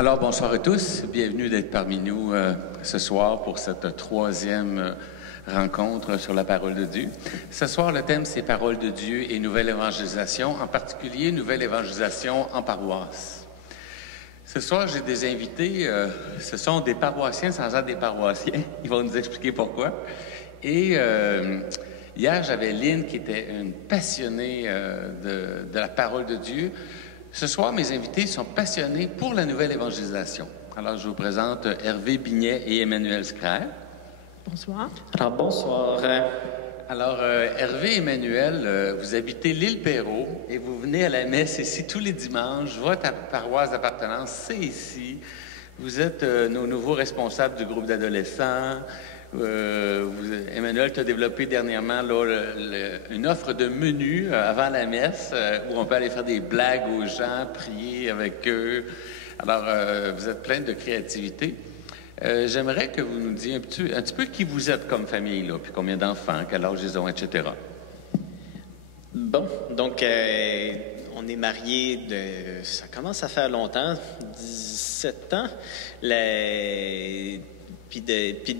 Alors, bonsoir à tous. Bienvenue d'être parmi nous ce soir pour cette troisième rencontre sur la parole de Dieu. Ce soir, le thème, c'est Parole de Dieu et nouvelle évangélisation, en particulier nouvelle évangélisation en paroisse. Ce soir, j'ai des invités. Ce sont des paroissiens sans être des paroissiens. Ils vont nous expliquer pourquoi. Et hier, j'avais Lynn qui était une passionnée de la parole de Dieu. Ce soir, mes invités sont passionnés pour la nouvelle évangélisation. Alors, je vous présente Hervé Bignet et Emmanuel Scraire. Bonsoir. Alors, bonsoir. Alors, Hervé et Emmanuel, vous habitez l'île Perrot et vous venez à la messe ici tous les dimanches. Votre paroisse d'appartenance, c'est ici. Vous êtes nos nouveaux responsables du groupe d'adolescents. Emmanuel, tu as développé dernièrement là, une offre de menu avant la messe où on peut aller faire des blagues aux gens, prier avec eux. Alors, vous êtes plein de créativité. J'aimerais que vous nous disiez un petit peu qui vous êtes comme famille, là, puis combien d'enfants, quel âge ils ont, etc. Bon, donc, on est mariés ça commence à faire longtemps, 17 ans. Puis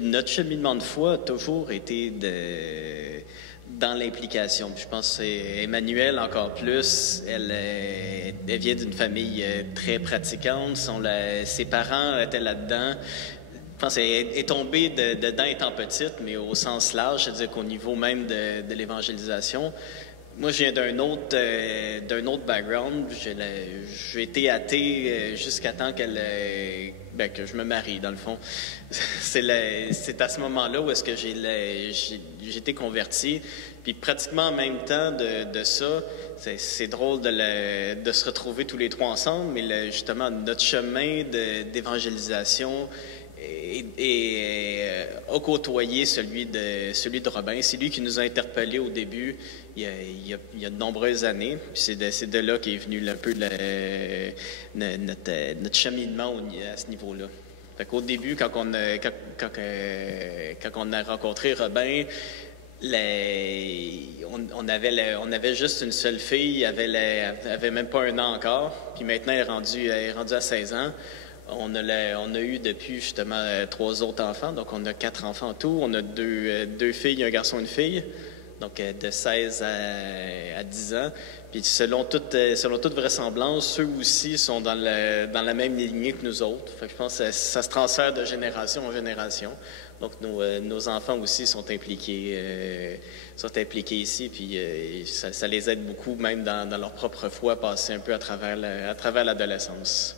notre cheminement de foi a toujours été dans l'implication. Je pense que Emmanuel, encore plus, elle vient d'une famille très pratiquante. Ses parents étaient là-dedans. Je pense qu'elle est tombée dedans étant petite, mais au sens large, c'est-à-dire qu'au niveau même de l'évangélisation. Moi, je viens d'un autre background. J'ai été athée jusqu'à temps que je me marie, dans le fond. C'est à ce moment-là où est-ce que j'ai été converti. Puis pratiquement en même temps de ça, c'est drôle de se retrouver tous les trois ensemble, mais justement, notre chemin d'évangélisation a côtoyé celui de Robin. C'est lui qui nous a interpellés au début, il y a de nombreuses années. C'est de là qu'est venu un peu notre cheminement à ce niveau-là. Fait qu'au début, quand on a rencontré Robin, on avait juste une seule fille, elle avait même pas un an encore, puis maintenant elle est rendue à 16 ans. On a eu depuis justement 3 autres enfants, donc on a 4 enfants en tout. On a deux filles, un garçon et une fille, donc de 16 à 10 ans. Puis selon toute vraisemblance, eux aussi sont dans la même lignée que nous autres. Fait que je pense que ça se transfère de génération en génération. Donc nos enfants aussi sont impliqués ici, puis ça les aide beaucoup, même dans leur propre foi, à passer un peu à travers l'adolescence.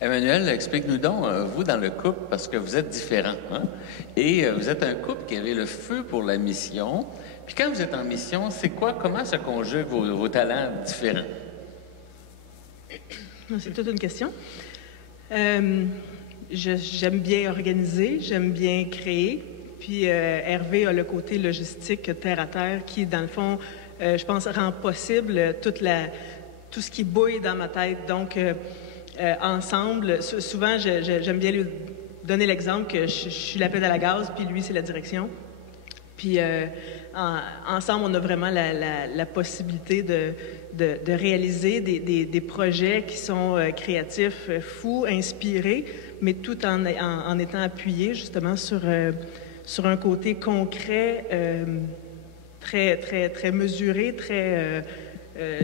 Emmanuel, explique-nous donc, vous, dans le couple, parce que vous êtes différents, hein? Et vous êtes un couple qui avait le feu pour la mission. Puis quand vous êtes en mission, comment se conjuguent vos talents différents? C'est toute une question. J'aime bien organiser, j'aime bien créer. Puis Hervé a le côté logistique, terre à terre, qui, dans le fond, je pense, rend possible tout ce qui bouille dans ma tête. Donc, ensemble, souvent, j'aime bien lui donner l'exemple que je suis la pédale à gaz, puis lui, c'est la direction. Puis ensemble, on a vraiment la possibilité de réaliser des projets qui sont créatifs, fous, inspirés, mais tout en étant appuyés justement sur un côté concret, très, très, très mesuré, très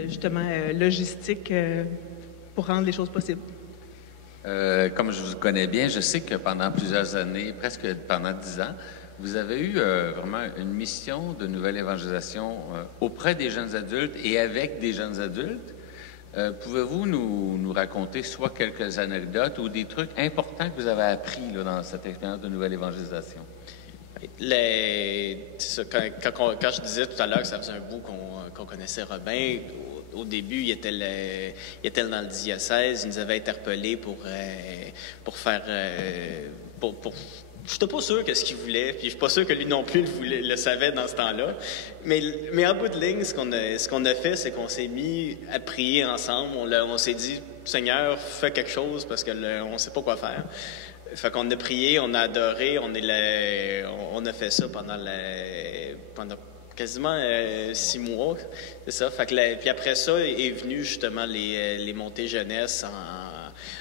justement logistique, pour rendre les choses possibles. Comme je vous connais bien, je sais que pendant plusieurs années, presque pendant 10 ans, vous avez eu vraiment une mission de nouvelle évangélisation auprès des jeunes adultes et avec des jeunes adultes. Pouvez-vous nous raconter soit quelques anecdotes ou des trucs importants que vous avez appris là, dans cette expérience de nouvelle évangélisation? Quand je disais tout à l'heure que ça faisait un bout qu'on connaissait Robin, au début, il était dans le diocèse. Il nous avait interpellés pour faire... Je n'étais pas sûr de ce qu'il voulait, puis je suis pas sûr que lui non plus le savait dans ce temps-là. Mais en bout de ligne, ce qu'on a fait, c'est qu'on s'est mis à prier ensemble. On s'est dit, Seigneur, fais quelque chose parce qu'on ne sait pas quoi faire. Fait qu'on a prié, on a adoré, on a fait ça pendant quasiment 6 mois, c'est ça. Fait que puis après ça est venu justement les montées jeunesse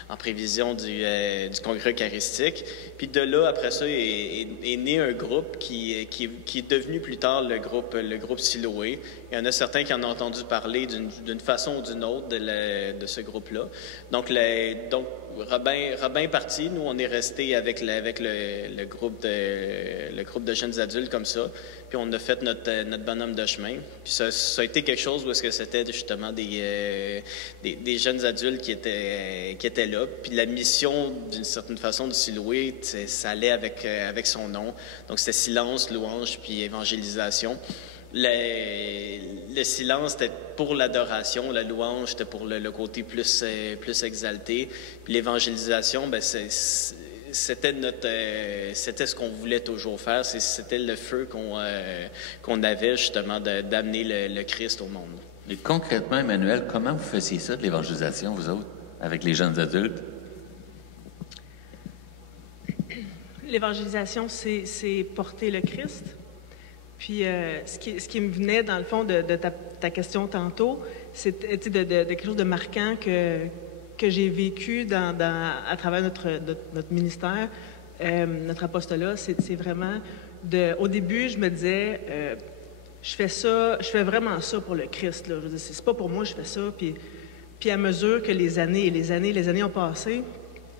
en prévision du congrès eucharistique. Puis de là, après ça, est né un groupe qui est devenu plus tard le groupe Siloé. Il y en a certains qui en ont entendu parler d'une façon ou d'une autre de ce groupe-là. Donc Robin parti, nous on est resté avec le groupe de jeunes adultes comme ça, puis on a fait notre bonhomme de chemin. Puis ça a été quelque chose où est-ce que c'était justement des jeunes adultes qui étaient là. Puis la mission d'une certaine façon de Siloé, ça allait avec son nom. Donc c'était silence, louange, puis évangélisation. Le silence, c'était pour l'adoration. La louange, c'était pour le côté plus exalté. Puis l'évangélisation, ben c'était ce qu'on voulait toujours faire. C'était le feu qu'on avait, justement, d'amener le Christ au monde. Et concrètement, Emmanuel, comment vous faisiez ça de l'évangélisation, vous autres, avec les jeunes adultes? L'évangélisation, c'est porter le Christ. Puis, ce qui me venait, dans le fond, de ta question tantôt, c'était de quelque chose de marquant que j'ai vécu à travers notre ministère, notre apostolat. C'est vraiment au début, je me disais, je fais vraiment ça pour le Christ. Là. Je veux dire, c'est pas pour moi, je fais ça. Puis à mesure que les années ont passé,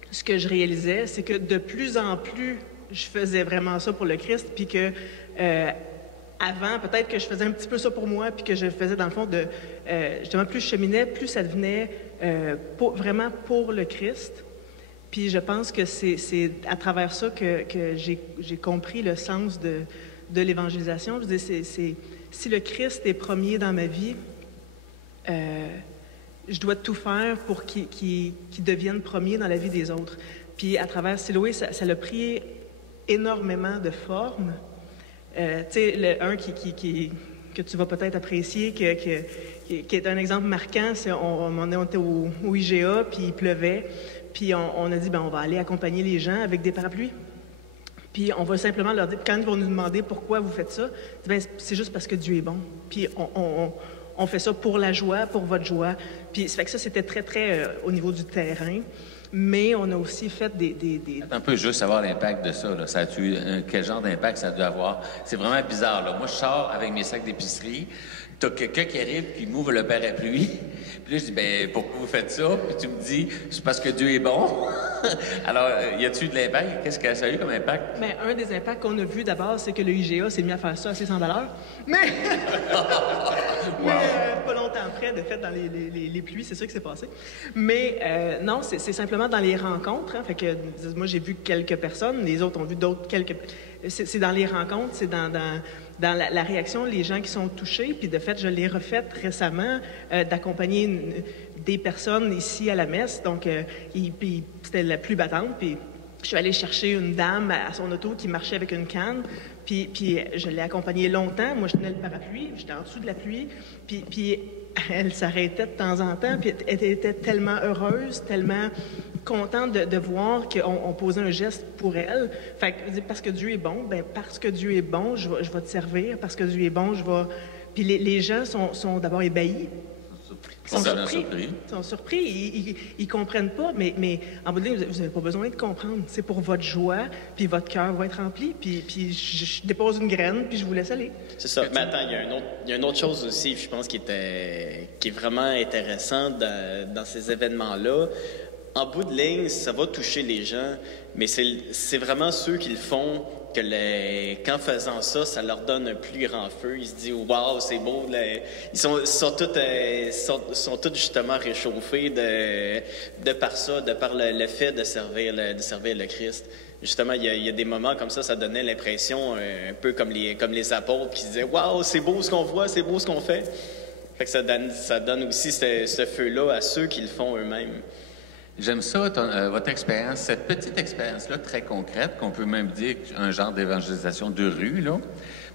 ce que je réalisais, c'est que de plus en plus, je faisais vraiment ça pour le Christ, puis que avant, peut-être que je faisais un petit peu ça pour moi, puis que je faisais, dans le fond, justement, plus je cheminais, plus ça devenait vraiment pour le Christ. Puis je pense que c'est à travers ça que j'ai compris le sens de l'évangélisation. Je veux dire, si le Christ est premier dans ma vie, je dois tout faire pour qu'il devienne premier dans la vie des autres. Puis à travers Siloé, ça l'a pris énormément de formes. Tu sais, un que tu vas peut-être apprécier, qui est un exemple marquant, c'est on était au IGA, puis il pleuvait, puis on a dit, on va aller accompagner les gens avec des parapluies. Puis on va simplement leur dire, quand ils vont nous demander pourquoi vous faites ça, c'est juste parce que Dieu est bon. Puis on fait ça pour la joie, pour votre joie. Puis ça fait que ça, c'était très, très au niveau du terrain. Mais on a aussi fait des... Un peu juste savoir l'impact de ça. Là. Quel genre d'impact ça a dû avoir? C'est vraiment bizarre. Là. Moi, je sors avec mes sacs d'épicerie. T'as quelqu'un qui arrive qui m'ouvre le parapluie. Puis là, je dis, pourquoi vous faites ça? Puis tu me dis, c'est parce que Dieu est bon. Alors, y a-tu de l'impact? Qu'est-ce que ça a eu comme impact? Mais un des impacts qu'on a vu d'abord, c'est que le IGA s'est mis à faire ça à 600 $. Mais... pas longtemps après, de fait, dans les pluies, c'est ça qui s'est passé. Mais non, c'est simplement dans les rencontres. Hein, fait que moi, j'ai vu quelques personnes, les autres ont vu d'autres quelques... C'est dans les rencontres, c'est dans la réaction, les gens qui sont touchés. Puis de fait, je l'ai refaite récemment, d'accompagner des personnes ici à la messe. Donc, c'était la pluie battante. Puis je suis allée chercher une dame à son auto qui marchait avec une canne. Puis je l'ai accompagnée longtemps. Moi, je tenais le parapluie. J'étais en dessous de la pluie. Puis elle s'arrêtait de temps en temps. Puis elle était tellement heureuse, tellement contente de voir qu'on posait un geste pour elle. Fait que, parce que Dieu est bon, parce que Dieu est bon, je vais te servir. Parce que Dieu est bon, je vais... Puis les gens sont d'abord ébahis. Ils sont surpris. Ils comprennent pas, mais en bout de ligne, vous n'avez pas besoin de comprendre. C'est pour votre joie, puis votre cœur va être rempli, puis je dépose une graine, puis je vous laisse aller. C'est ça. Mais attends, il y a une autre chose aussi, je pense, qui est vraiment intéressant dans ces événements-là. En bout de ligne, ça va toucher les gens, mais c'est vraiment ceux qui le font qu'en faisant ça, ça leur donne un plus grand feu. Ils se disent « Wow, c'est beau! » Ils sont tous justement réchauffés de par ça, de par le fait de servir le Christ. Justement, il y a des moments comme ça donnait l'impression un peu comme les apôtres qui disaient « Wow, c'est beau ce qu'on voit, c'est beau ce qu'on fait! » Fait que ça donne aussi ce feu-là à ceux qui le font eux-mêmes. J'aime ça, votre expérience, cette petite expérience-là, très concrète, qu'on peut même dire un genre d'évangélisation de rue, là,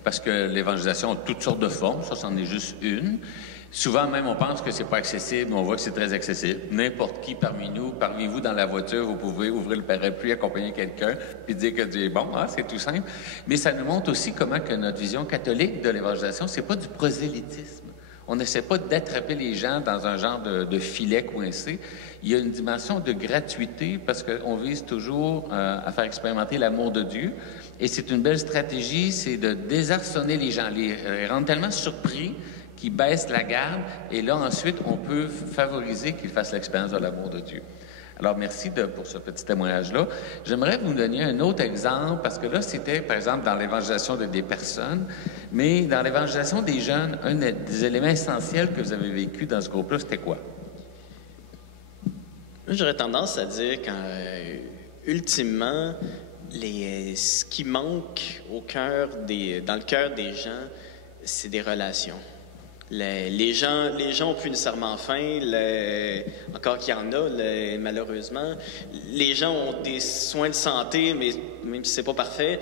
parce que l'évangélisation a toutes sortes de formes, ça, c'en est juste une. Souvent, même, on pense que c'est pas accessible, mais on voit que c'est très accessible. N'importe qui parmi vous dans la voiture, vous pouvez ouvrir le parapluie, accompagner quelqu'un, puis dire que Dieu est bon, hein, c'est tout simple. Mais ça nous montre aussi comment que notre vision catholique de l'évangélisation, c'est pas du prosélytisme. On n'essaie pas d'attraper les gens dans un genre de filet coincé. Il y a une dimension de gratuité parce qu'on vise toujours à faire expérimenter l'amour de Dieu. Et c'est une belle stratégie, c'est de désarçonner les gens, les rendre tellement surpris qu'ils baissent la garde. Et là, ensuite, on peut favoriser qu'ils fassent l'expérience de l'amour de Dieu. Alors, merci pour ce petit témoignage-là. J'aimerais vous donner un autre exemple, parce que là, c'était, par exemple, dans l'évangélisation des personnes, mais dans l'évangélisation des jeunes, un des éléments essentiels que vous avez vécu dans ce groupe-là, c'était quoi? J'aurais tendance à dire ultimement, ce qui manque dans le cœur des gens, c'est des relations. Les gens ont plus nécessairement faim, encore qu'il y en a, malheureusement. Les gens ont des soins de santé, mais même si c'est pas parfait.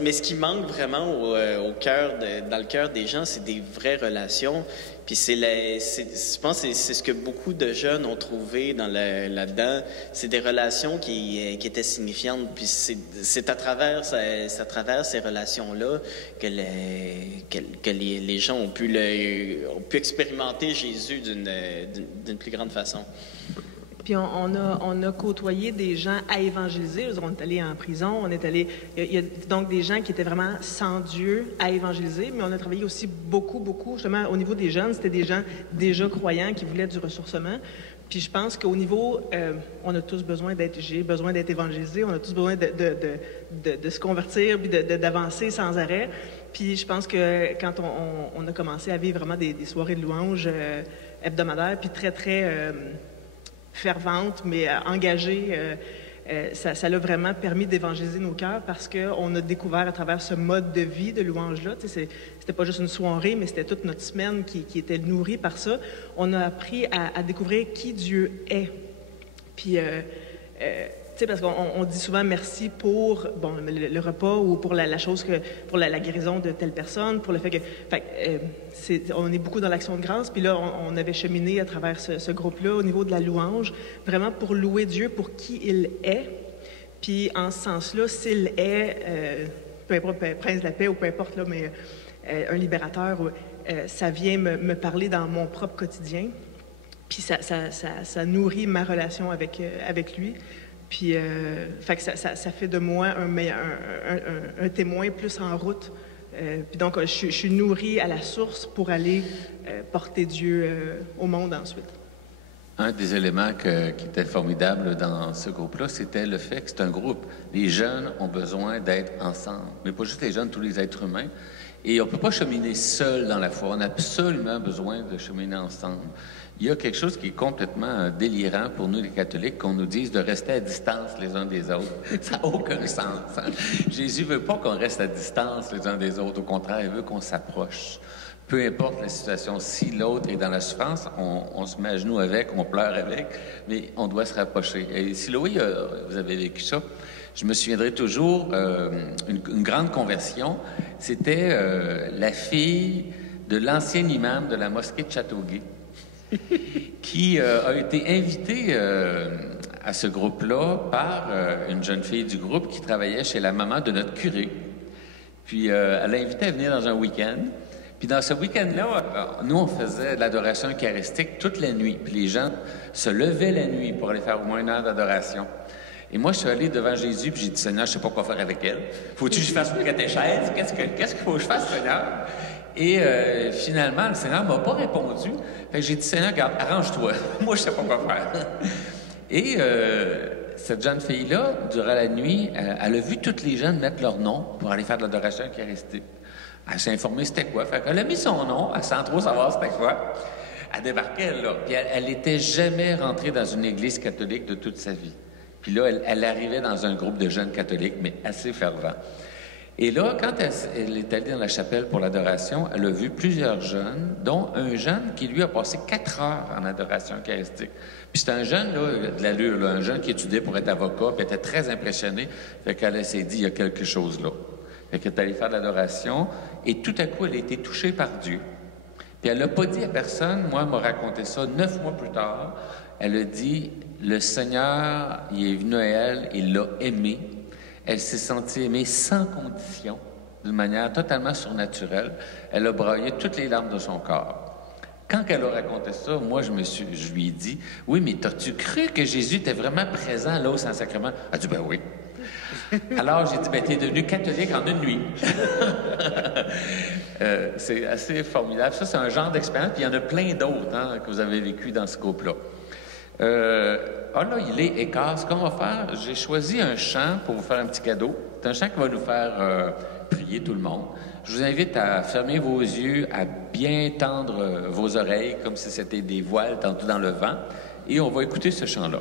Mais ce qui manque vraiment dans le cœur des gens, c'est des vraies relations. Puis je pense que c'est ce que beaucoup de jeunes ont trouvé là-dedans. C'est des relations qui étaient signifiantes. Puis c'est à travers ces relations-là que les gens ont pu expérimenter Jésus d'une plus grande façon. Puis on a côtoyé des gens à évangéliser. On est allé en prison, il y a donc des gens qui étaient vraiment sans Dieu à évangéliser, mais on a travaillé aussi beaucoup, justement, au niveau des jeunes, c'était des gens déjà croyants qui voulaient du ressourcement. Puis je pense qu'au niveau, on a tous besoin j'ai besoin d'être évangélisé, on a tous besoin de se convertir, puis d'avancer sans arrêt. Puis je pense que quand on a commencé à vivre vraiment des soirées de louanges hebdomadaires, puis très, très fervente, mais engagée, ça l'a vraiment permis d'évangéliser nos cœurs parce qu'on a découvert à travers ce mode de vie de louange-là, c'était pas juste une soirée, mais c'était toute notre semaine qui était nourrie par ça. On a appris à découvrir qui Dieu est. Puis, parce qu'on dit souvent merci pour le repas ou pour la chose pour la guérison de telle personne, pour le fait que... on est beaucoup dans l'action de grâce. Puis là, on avait cheminé à travers ce groupe-là au niveau de la louange, vraiment pour louer Dieu pour qui il est. Puis en ce sens-là, s'il est, peu importe, prince de la paix ou peu importe, là, mais un libérateur, ça vient me parler dans mon propre quotidien. Puis ça nourrit ma relation avec lui. Puis, ça fait de moi un témoin plus en route. Puis donc, je suis nourrie à la source pour aller porter Dieu au monde ensuite. Un des éléments qui était formidable dans ce groupe-là, c'était le fait que c'est un groupe. Les jeunes ont besoin d'être ensemble, mais pas juste les jeunes, tous les êtres humains. Et on ne peut pas cheminer seul dans la foi. On a absolument besoin de cheminer ensemble. Il y a quelque chose qui est complètement délirant pour nous, les catholiques, qu'on nous dise de rester à distance les uns des autres. Ça n'a aucun sens. Hein? Jésus ne veut pas qu'on reste à distance les uns des autres. Au contraire, il veut qu'on s'approche. Peu importe la situation, si l'autre est dans la souffrance, on se met à genoux avec, on pleure avec, mais on doit se rapprocher. Et si Loïc, vous avez vécu ça, je me souviendrai toujours, une grande conversion, c'était la fille de l'ancien imam de la mosquée de Châteauguay, qui a été invitée à ce groupe-là par une jeune fille du groupe qui travaillait chez la maman de notre curé. Puis elle l'a invitée à venir dans un week-end. Puis dans ce week-end-là, nous, on faisait de l'adoration eucharistique toute la nuit. Puis les gens se levaient la nuit pour aller faire au moins 1 heure d'adoration. Et moi, je suis allé devant Jésus, puis j'ai dit, Seigneur, je sais pas quoi faire avec elle. Faut-tu que je fasse une catéchèse? Qu'est-ce qu'il faut que je fasse, Seigneur? Et finalement, le Seigneur m'a pas répondu. Fait que j'ai dit, Seigneur, regarde, arrange-toi. Moi, je sais pas quoi faire. Et cette jeune fille-là, durant la nuit, elle a vu toutes les jeunes mettre leur nom pour aller faire de l'adoration eucharistique. Elle s'est informée c'était quoi. Fait qu'elle a mis son nom, sans trop savoir c'était quoi. Elle débarquait, là. Puis elle n'était jamais rentrée dans une église catholique de toute sa vie. Puis là, elle arrivait dans un groupe de jeunes catholiques, mais assez fervents. Et là, quand elle est allée dans la chapelle pour l'adoration, elle a vu plusieurs jeunes, dont un jeune qui, lui, a passé 4 heures en adoration eucharistique. Puis c'est un jeune, là, de l'allure, là, un jeune qui étudiait pour être avocat, puis était très impressionné. Fait qu'elle s'est dit, il y a quelque chose là. Fait qu'elle est allée faire de l'adoration, et tout à coup, elle a été touchée par Dieu. Puis elle n'a pas dit à personne, moi, elle m'a raconté ça 9 mois plus tard. Elle a dit, le Seigneur, il est venu à elle, il l'a aimée. Elle s'est sentie aimée sans condition, d'une manière totalement surnaturelle. Elle a braillé toutes les larmes de son corps. Quand elle a raconté ça, moi, je lui ai dit, oui, mais t'as-tu cru que Jésus était vraiment présent là au Saint-Sacrement? Elle a dit, ben oui. Alors, j'ai dit, ben t'es devenu catholique en une nuit. C'est assez formidable. Ça, c'est un genre d'expérience, puis il y en a plein d'autres hein, que vous avez vécu dans ce groupe-là. Là, il est écart. Ce qu'on va faire, j'ai choisi un chant pour vous faire un petit cadeau. C'est un chant qui va nous faire prier tout le monde. Je vous invite à fermer vos yeux, à bien tendre vos oreilles, comme si c'était des voiles tendus dans le vent. Et on va écouter ce chant-là.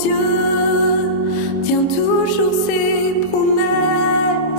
Dieu tient toujours ses promesses.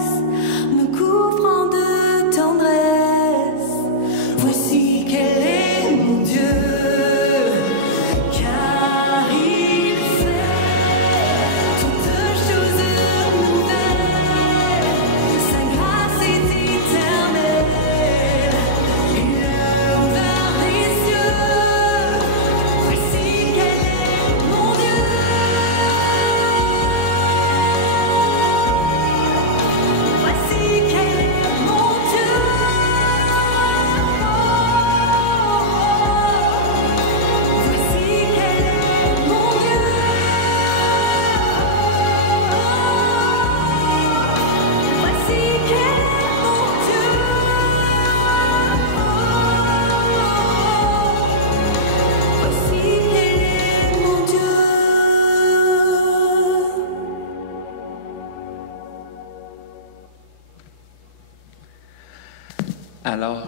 Alors,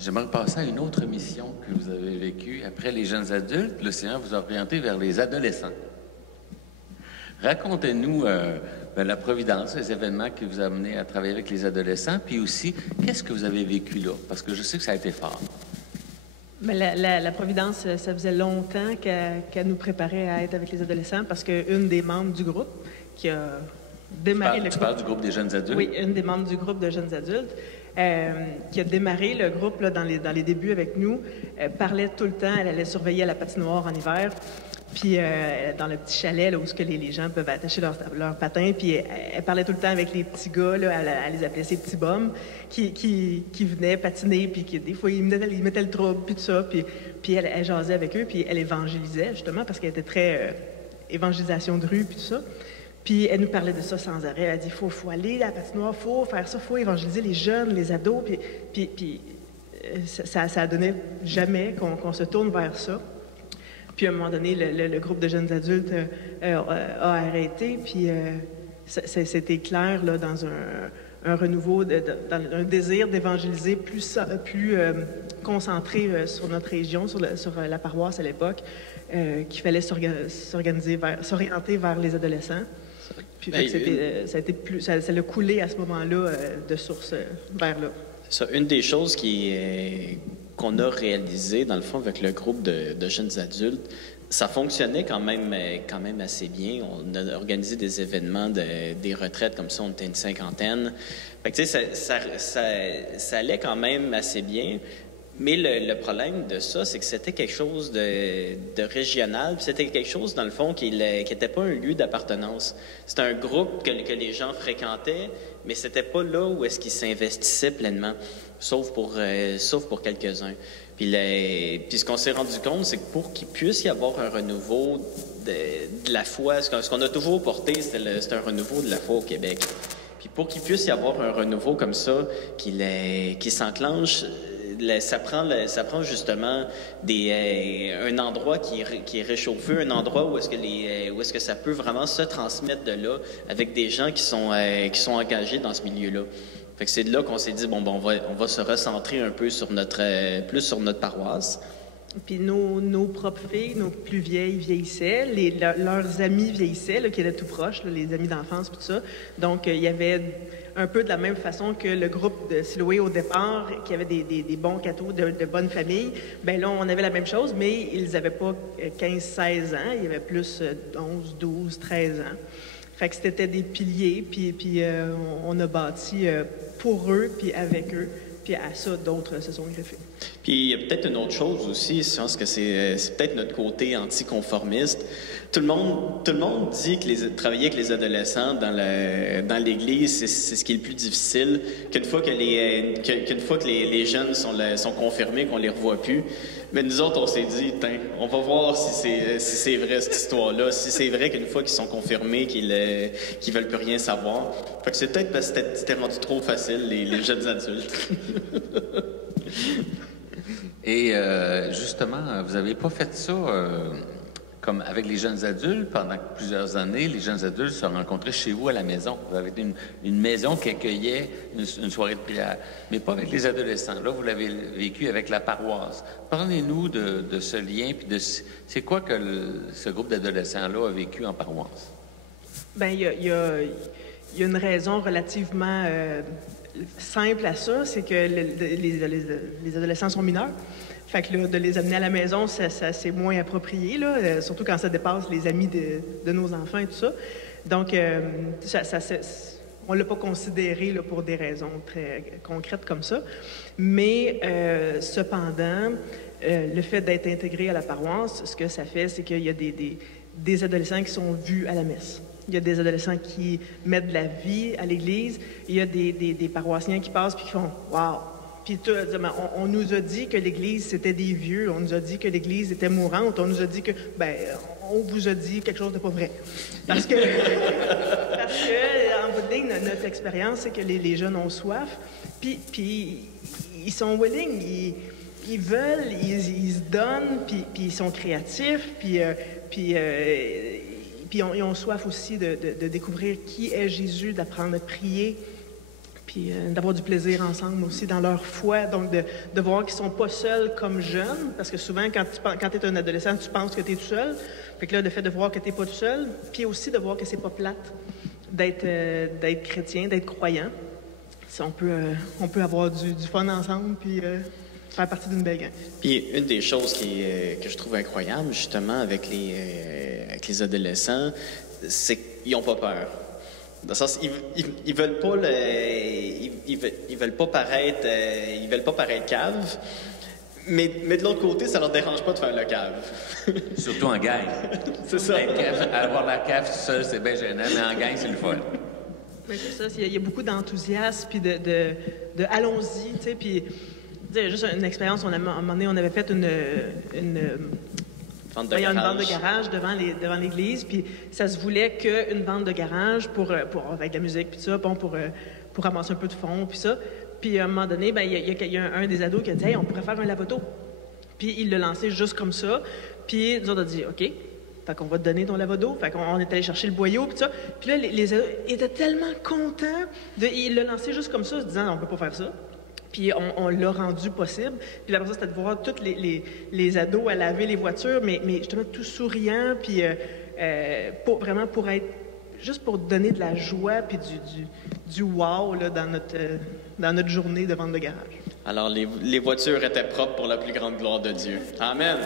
j'aimerais passer à une autre mission que vous avez vécue. Après les jeunes adultes, le Seigneur vous a orienté vers les adolescents. Racontez-nous la providence, les événements qui vous ont amené à travailler avec les adolescents, puis aussi, qu'est-ce que vous avez vécu là? Parce que je sais que ça a été fort. Mais la Providence, ça faisait longtemps qu'elle nous préparait à être avec les adolescents parce qu'une des membres du groupe qui a démarré le groupe... Tu parles du groupe des jeunes adultes? Oui, une des membres du groupe de jeunes adultes qui a démarré le groupe là, dans les débuts avec nous, parlait tout le temps, elle allait surveiller à la patinoire en hiver, puis dans le petit chalet là, où les gens peuvent attacher leurs patins, puis elle parlait tout le temps avec les petits gars, là, elle les appelait ses petits bums, qui venaient patiner, puis des fois ils mettaient le trouble, puis tout ça, puis elle jasait avec eux, puis elle évangélisait justement, parce qu'elle était très évangélisation de rue, puis tout ça. Puis elle nous parlait de ça sans arrêt. Elle a dit, il faut aller à la patinoire, il faut faire ça, il faut évangéliser les jeunes, les ados. Puis ça donnait jamais qu'on se tourne vers ça. Puis à un moment donné, le groupe de jeunes adultes a arrêté. Puis c'était clair là, dans un renouveau, dans un désir d'évangéliser plus concentré sur notre région, sur la paroisse à l'époque, qu'il fallait s'orienter vers les adolescents. Puis ça l'a coulé à ce moment-là de source vers là. Ça, une des choses qu'on a réalisé dans le fond avec le groupe de jeunes adultes, ça fonctionnait quand même assez bien. On a organisé des événements, des retraites comme ça, on était une cinquantaine. Fait que, tu sais, ça allait quand même assez bien. Mais le problème de ça, c'est que c'était quelque chose de régional, puis c'était quelque chose, dans le fond, qui n'était pas un lieu d'appartenance. C'était un groupe que les gens fréquentaient, mais c'était pas là où est-ce qu'ils s'investissaient pleinement, sauf pour quelques-uns. Puis ce qu'on s'est rendu compte, c'est que pour qu'il puisse y avoir un renouveau de la foi, ce qu'on a toujours porté, c'était un renouveau de la foi au Québec. Puis pour qu'il puisse y avoir un renouveau comme ça, qui s'enclenche, ça prend justement un endroit qui est réchauffé, un endroit où est-ce que ça peut vraiment se transmettre de là avec des gens qui sont engagés dans ce milieu-là. Fait que c'est de là qu'on s'est dit on va se recentrer un peu plus sur notre paroisse. Puis nos propres filles, nos plus vieilles vieillissaient, leurs amis vieillissaient, là, qui étaient tout proches, là, les amis d'enfance, tout ça. Donc, il y avait un peu de la même façon que le groupe de Siloé au départ, qui avait des bons cathos, de bonnes familles. Bien là, on avait la même chose, mais ils n'avaient pas 15-16 ans, il y avait plus 11, 12, 13 ans. Fait que c'était des piliers, puis on a bâti pour eux, puis avec eux. Puis à ça, d'autres se sont greffés. Puis il y a peut-être une autre chose aussi, je pense que c'est peut-être notre côté anticonformiste. Tout le monde dit que travailler avec les adolescents dans l'Église, c'est ce qui est le plus difficile. Qu'une fois que les jeunes sont confirmés, qu'on les revoit plus. Mais nous autres, on s'est dit, on va voir si c'est vrai cette histoire-là, si c'est vrai qu'une fois qu'ils sont confirmés, qu'ils veulent plus rien savoir. Fait que c'est peut-être parce que c'était rendu trop facile, les jeunes adultes. Et justement, vous n'avez pas fait ça comme avec les jeunes adultes pendant plusieurs années. Les jeunes adultes se rencontraient chez vous à la maison. Vous avez une maison qui accueillait une soirée de prière, mais pas avec les adolescents. Là, vous l'avez vécu avec la paroisse. Parlez-nous de ce lien, puis c'est quoi que ce groupe d'adolescents-là a vécu en paroisse? Bien, il y a une raison relativement simple à ça, c'est que les adolescents sont mineurs. Fait que là, de les amener à la maison, ça c'est moins approprié, là, surtout quand ça dépasse les amis de nos enfants et tout ça. Donc, on ne l'a pas considéré là, pour des raisons très concrètes comme ça. Mais cependant, le fait d'être intégré à la paroisse, ce que ça fait, c'est qu'il y a des adolescents qui sont vus à la messe. Il y a des adolescents qui mettent de la vie à l'Église. Il y a des paroissiens qui passent puis qui font « Wow! » Puis on nous a dit que l'Église, c'était des vieux. On nous a dit que l'Église était mourante. On nous a dit que, on vous a dit quelque chose de pas vrai. Parce que en bout de ligne, notre expérience, c'est que les jeunes ont soif. Puis ils sont willing, ils veulent, ils se donnent, puis ils sont créatifs, puis ils ont soif aussi de découvrir qui est Jésus, d'apprendre à prier. Puis d'avoir du plaisir ensemble aussi dans leur foi, donc de voir qu'ils sont pas seuls comme jeunes, parce que souvent, quand tu es un adolescent, tu penses que tu es tout seul. Fait que là, le fait de voir que tu n'es pas tout seul, puis aussi de voir que c'est pas plate d'être chrétien, d'être croyant. On peut avoir du fun ensemble, puis faire partie d'une belle gang. Puis une des choses que je trouve incroyable, justement, avec les adolescents, c'est qu'ils n'ont pas peur. Dans le sens, ils veulent pas ils veulent pas paraître cave, mais de l'autre côté, ça leur dérange pas de faire le cave. Surtout en gang. C'est ça. Avoir la cave tout seul, c'est bien gênant, mais en gang, c'est le fun. Mais c'est ça, il y a beaucoup d'enthousiasme, puis de allons-y, tu sais, puis juste une expérience, à un moment donné, on avait fait une vente de garage devant l'église, puis ça se voulait qu'une vente de garage pour avec la musique, puis ça, bon, pour ramasser un peu de fonds, puis ça. Puis à un moment donné, il y a un des ados qui a dit « Hey, on pourrait faire un lavoto ». Puis il l'a lancé juste comme ça, puis nous autres, on a dit « OK ». Fait qu'on va te donner ton lavado. Fait qu'on est allé chercher le boyau, puis ça. Puis là, les ados étaient tellement contents. Il l'a lancé juste comme ça, en se disant, on peut pas faire ça. Puis on l'a rendu possible. Puis après ça, c'était de voir tous les ados à laver les voitures, mais justement tout souriant, puis vraiment pour être, juste pour donner de la joie, puis du wow là, dans notre journée de vente de garage. Alors, les voitures étaient propres pour la plus grande gloire de Dieu. Amen!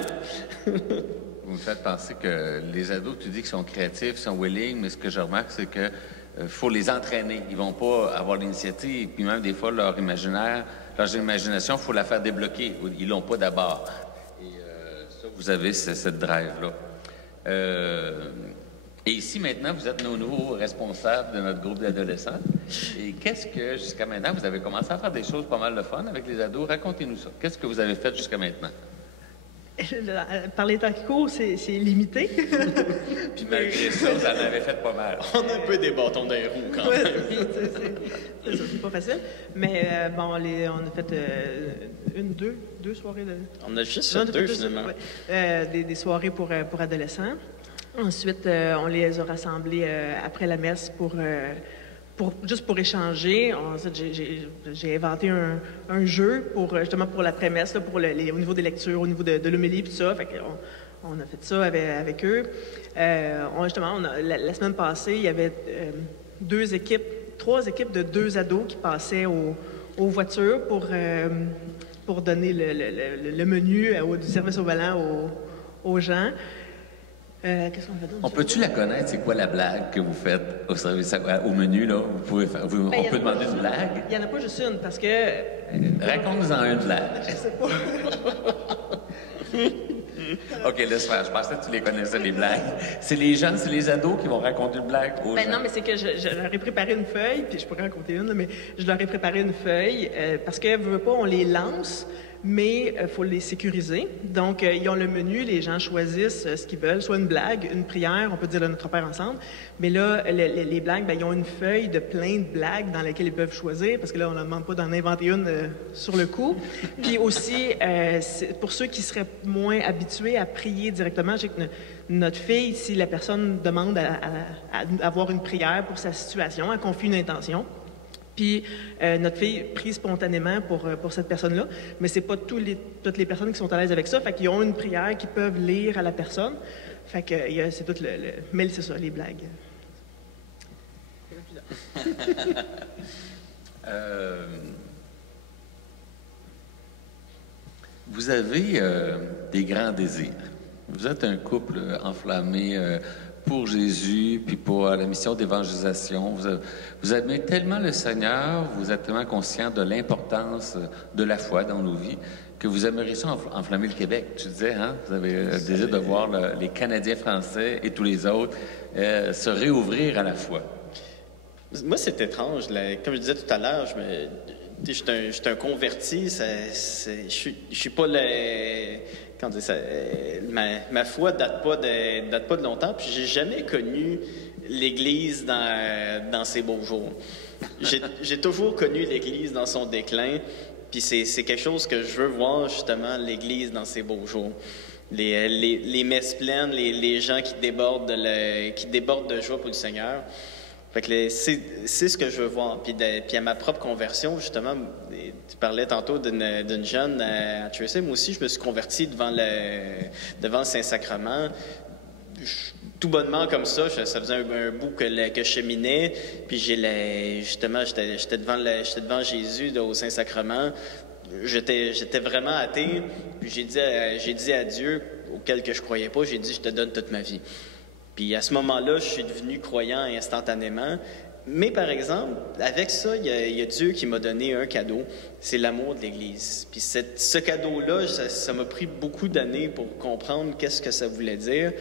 Vous me faites penser que les ados, tu dis qu'ils sont créatifs, sont willing, mais ce que je remarque, c'est que faut les entraîner. Ils vont pas avoir l'initiative, puis même des fois, leur imagination, il faut la faire débloquer. Ils l'ont pas d'abord. Et ça, vous avez cette drive-là. Et ici, maintenant, vous êtes nos nouveaux responsables de notre groupe d'adolescents. Et qu'est-ce que, jusqu'à maintenant, vous avez commencé à faire des choses pas mal de fun avec les ados? Racontez-nous ça. Qu'est-ce que vous avez fait jusqu'à maintenant? Par les temps qui courent, c'est limité. Puis malgré ça, vous en avez fait pas mal. On a un peu des bâtons dans les roues, quand même. C'est ça, c'est pas facile. Mais bon, on a fait deux soirées de... On a juste fait deux, finalement. Des soirées pour adolescents. Ensuite, on les a rassemblés après la messe juste pour échanger. Ensuite, j'ai inventé un jeu justement pour l'après-messe, au niveau des lectures, au niveau de l'homélie et tout ça. Fait on a fait ça avec eux. Justement, la semaine passée, il y avait trois équipes de 2 ados qui passaient aux voitures pour donner le menu du service au volant aux gens. Qu'est-ce qu'on fait d'autre? On peut-tu la connaître? C'est quoi la blague que vous faites au service au menu, là? Vous pouvez faire, on peut demander une blague? Il n'y en a pas juste une, parce que... Raconte-nous-en une blague. Je sais pas. OK, laisse faire. Je pensais que tu les connaissais, les blagues. C'est les ados qui vont raconter une blague aux gens. Non, mais c'est que je leur ai préparé une feuille, puis je pourrais raconter une, là, mais je leur ai préparé une feuille, parce que, veux pas, on les lance, mais il faut les sécuriser. Donc, ils ont le menu, les gens choisissent ce qu'ils veulent, soit une blague, une prière, on peut dire le Notre Père ensemble. Mais là, les blagues, ils ont une feuille de plein de blagues dans lesquelles ils peuvent choisir, parce que là, on ne leur demande pas d'en inventer une sur le coup. Puis aussi, pour ceux qui seraient moins habitués à prier directement, je sais que notre fille, si la personne demande à avoir une prière pour sa situation, elle confie une intention. Puis notre fille prie spontanément pour cette personne-là, mais c'est pas toutes les personnes qui sont à l'aise avec ça. Fait qu'ils ont une prière qu'ils peuvent lire à la personne. Fait que c'est tout mais c'est ça, les blagues. Vous avez des grands désirs. Vous êtes un couple enflammé pour Jésus, puis pour la mission d'évangélisation. Vous aimez tellement le Seigneur, vous êtes tellement conscient de l'importance de la foi dans nos vies, que vous aimeriez ça enflammer le Québec. Tu disais, hein? Vous avez le désir de voir les Canadiens français et tous les autres se réouvrir à la foi. Moi, c'est étrange. Comme je disais tout à l'heure, je suis un converti. Je suis pas Quand ça, ma foi date pas de longtemps, puis j'ai jamais connu l'Église dans ses beaux jours. J'ai toujours connu l'Église dans son déclin, puis c'est quelque chose que je veux voir, justement, l'Église dans ses beaux jours. Les messes pleines, les gens qui débordent de joie pour le Seigneur. Fait que c'est ce que je veux voir. Puis à ma propre conversion, justement, tu parlais tantôt d'une jeune à Tracy. Moi aussi, je me suis converti devant le Saint-Sacrement. Tout bonnement comme ça, ça faisait un bout que je cheminais. Puis justement, j'étais devant Jésus au Saint-Sacrement. J'étais vraiment athée. Puis j'ai dit à Dieu, auquel que je croyais pas, j'ai dit, je te donne toute ma vie. Puis à ce moment-là, je suis devenu croyant instantanément. Mais par exemple, avec ça, il y a Dieu qui m'a donné un cadeau, c'est l'amour de l'Église. Puis ce cadeau-là, ça m'a pris beaucoup d'années pour comprendre qu'est-ce que ça voulait dire.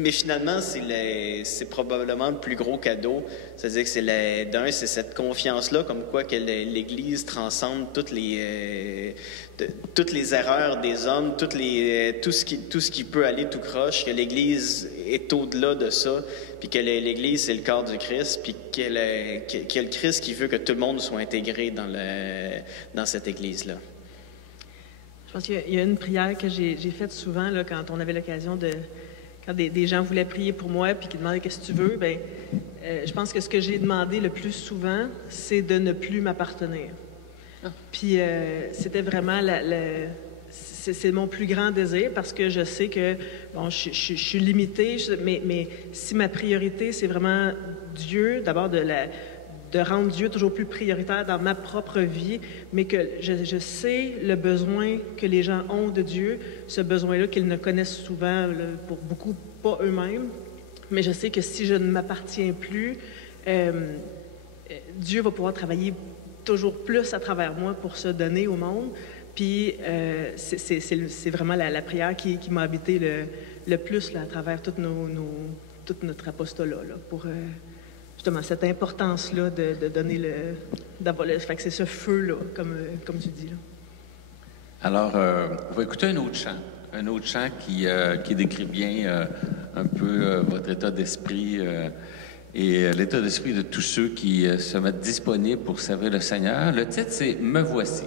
Mais finalement, c'est probablement le plus gros cadeau. C'est-à-dire que c'est cette confiance-là, comme quoi que l'Église transcende toutes les erreurs des hommes, tout ce qui peut aller tout croche, que l'Église est au-delà de ça, puis que l'Église, c'est le corps du Christ, puis qu'il y a le Christ qui veut que tout le monde soit intégré dans cette Église-là. Je pense qu'il y a une prière que j'ai faite souvent là, quand on avait l'occasion de... Quand des gens voulaient prier pour moi puis qui demandaient « Qu'est-ce que tu veux? » je pense que ce que j'ai demandé le plus souvent, c'est de ne plus m'appartenir. Puis c'était vraiment c'est mon plus grand désir parce que je sais que bon, je suis limitée, mais si ma priorité, c'est vraiment Dieu, d'abord de rendre Dieu toujours plus prioritaire dans ma propre vie, mais que je sais le besoin que les gens ont de Dieu, ce besoin-là qu'ils ne connaissent souvent, là, pour beaucoup, pas eux-mêmes. Mais je sais que si je ne m'appartiens plus, Dieu va pouvoir travailler toujours plus à travers moi pour se donner au monde. Puis c'est vraiment la prière qui m'a habité le plus là, à travers tout notre apostolat, là, pour... justement, cette importance-là de donner fait que c'est ce feu-là, comme tu dis. Là. Alors, on va écouter un autre chant qui décrit bien un peu votre état d'esprit et l'état d'esprit de tous ceux qui se mettent disponibles pour servir le Seigneur. Le titre, c'est « Me voici ».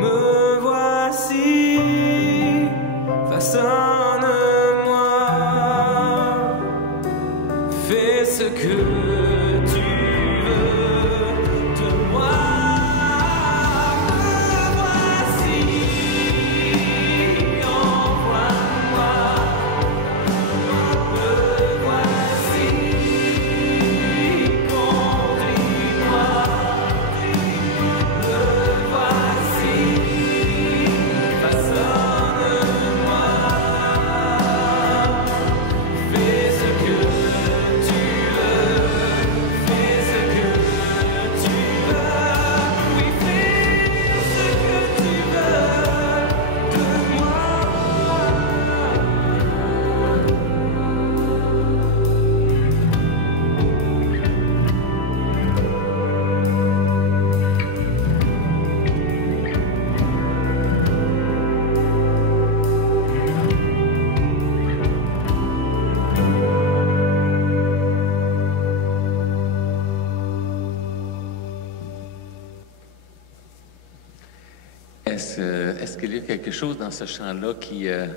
me voici, façonne-moi, fais ce que tu veux de moi. Est-ce qu'il y a quelque chose dans ce chant-là qui a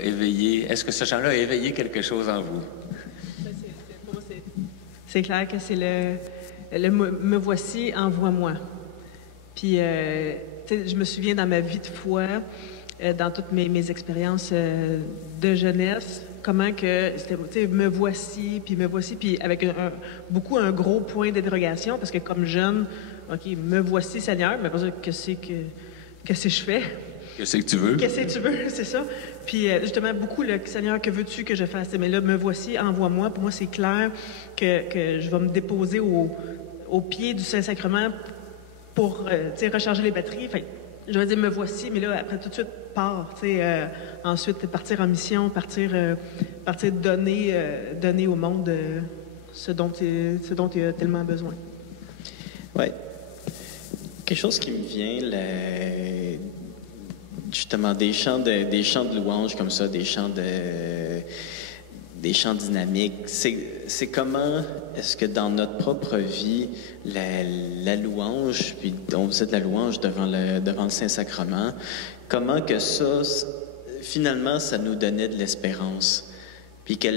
éveillé... Est-ce que ce chant-là a éveillé quelque chose en vous? C'est clair que c'est le me voici, envoie-moi. Puis, je me souviens dans ma vie de foi, dans toutes mes expériences de jeunesse, comment que c'était, me voici, puis avec beaucoup un gros point d'interrogation, parce que comme jeune, OK, me voici Seigneur, mais qu'est-ce que je fais? Qu'est-ce que tu veux? Qu'est-ce que tu veux, c'est ça. Puis justement, beaucoup, le Seigneur, que veux-tu que je fasse? Mais là, me voici, envoie-moi. Pour moi, c'est clair que je vais me déposer au pied du Saint-Sacrement pour recharger les batteries. Fait, je vais dire, me voici, mais là, après, tout de suite, pars. Ensuite, partir en mission, partir donner au monde ce dont il a tellement besoin. Oui. Quelque chose qui me vient, justement, des chants de louange comme ça, des chants dynamiques. C'est comment est-ce que dans notre propre vie, la louange, puis on faisait de la louange devant le Saint-Sacrement, comment que ça, finalement, ça nous donnait de l'espérance. Puis que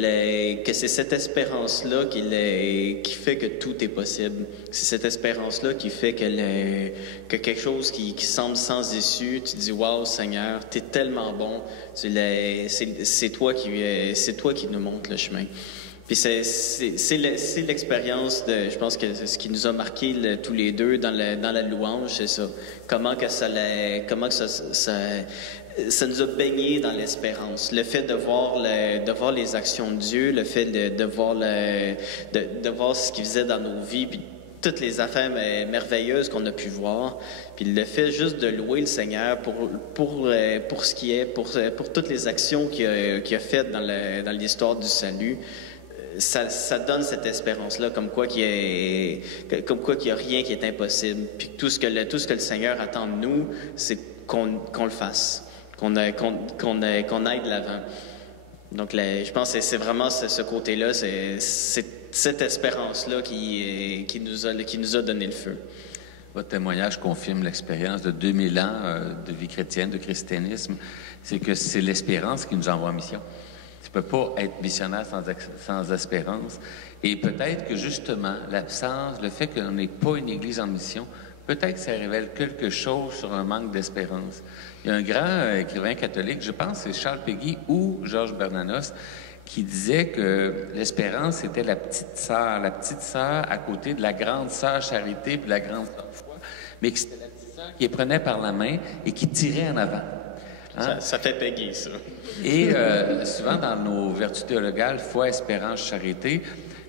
c'est cette espérance-là qui fait que tout est possible. C'est cette espérance-là qui fait que quelque chose qui semble sans issue, tu dis « Wow, Seigneur, t'es tellement bon. » C'est toi qui nous montre le chemin. Puis c'est l'expérience je pense que ce qui nous a marqué tous les deux dans la louange, c'est ça. Comment que ça nous a baignés dans l'espérance. Le fait de voir les actions de Dieu, le fait de voir ce qu'il faisait dans nos vies, puis toutes les affaires merveilleuses qu'on a pu voir, puis le fait juste de louer le Seigneur pour ce qui est, pour toutes les actions qu'il a faites dans l'histoire du salut. Ça donne cette espérance-là, comme quoi qu'il y a rien qui est impossible. Puis tout ce que le Seigneur attend de nous, c'est qu'on le fasse. Qu'on aille de l'avant. Donc, je pense que c'est vraiment ce côté-là, c'est cette espérance-là qui nous a donné le feu. Votre témoignage confirme l'expérience de 2000 ans de vie chrétienne, de christianisme. C'est que c'est l'espérance qui nous envoie en mission. Tu ne peux pas être missionnaire sans espérance. Et peut-être que justement, l'absence, le fait qu'on n'ait pas une église en mission, peut-être que ça révèle quelque chose sur un manque d'espérance. Il y a un grand écrivain catholique, je pense c'est Charles Péguy ou Georges Bernanos, qui disait que l'espérance était la petite sœur à côté de la grande sœur charité puis la grande sœur foi, mais que c'était la petite sœur qui les prenait par la main et qui tirait en avant. Hein? Ça fait Péguy, ça. Et souvent dans nos vertus théologales, foi, espérance, charité,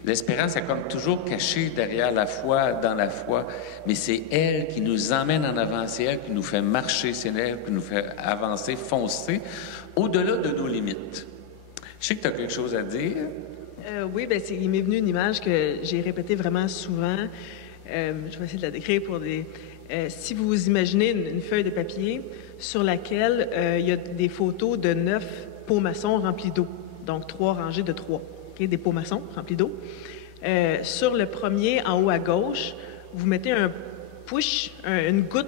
l'espérance est comme toujours cachée derrière la foi, dans la foi, mais c'est elle qui nous emmène en avant, c'est elle qui nous fait marcher, c'est elle qui nous fait avancer, foncer, au-delà de nos limites. Je sais que tu as quelque chose à dire. Oui, bien, il m'est venu une image que j'ai répétée vraiment souvent. Je vais essayer de la décrire pour si vous imaginez une feuille de papier sur laquelle il y a des photos de 9 pots maçons remplis d'eau, donc 3 rangées de 3. Okay, des pots maçons remplis d'eau. Sur le premier, en haut à gauche, vous mettez push, une goutte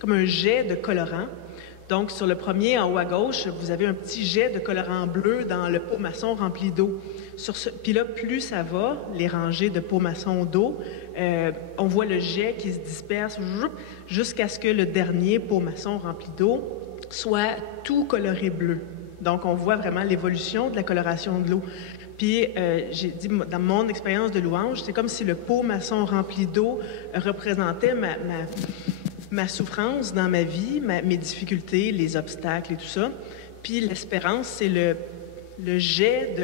comme un jet de colorant. Donc, sur le premier, en haut à gauche, vous avez un petit jet de colorant bleu dans le pot maçon rempli d'eau. Puis là, plus ça va, les rangées de pots maçon d'eau, on voit le jet qui se disperse jusqu'à ce que le dernier pot maçon rempli d'eau soit tout coloré bleu. Donc, on voit vraiment l'évolution de la coloration de l'eau. Puis, j'ai dit, dans mon expérience de louange, c'est comme si le pot maçon rempli d'eau représentait ma souffrance dans ma vie, mes difficultés, les obstacles et tout ça. Puis, l'espérance, c'est le jet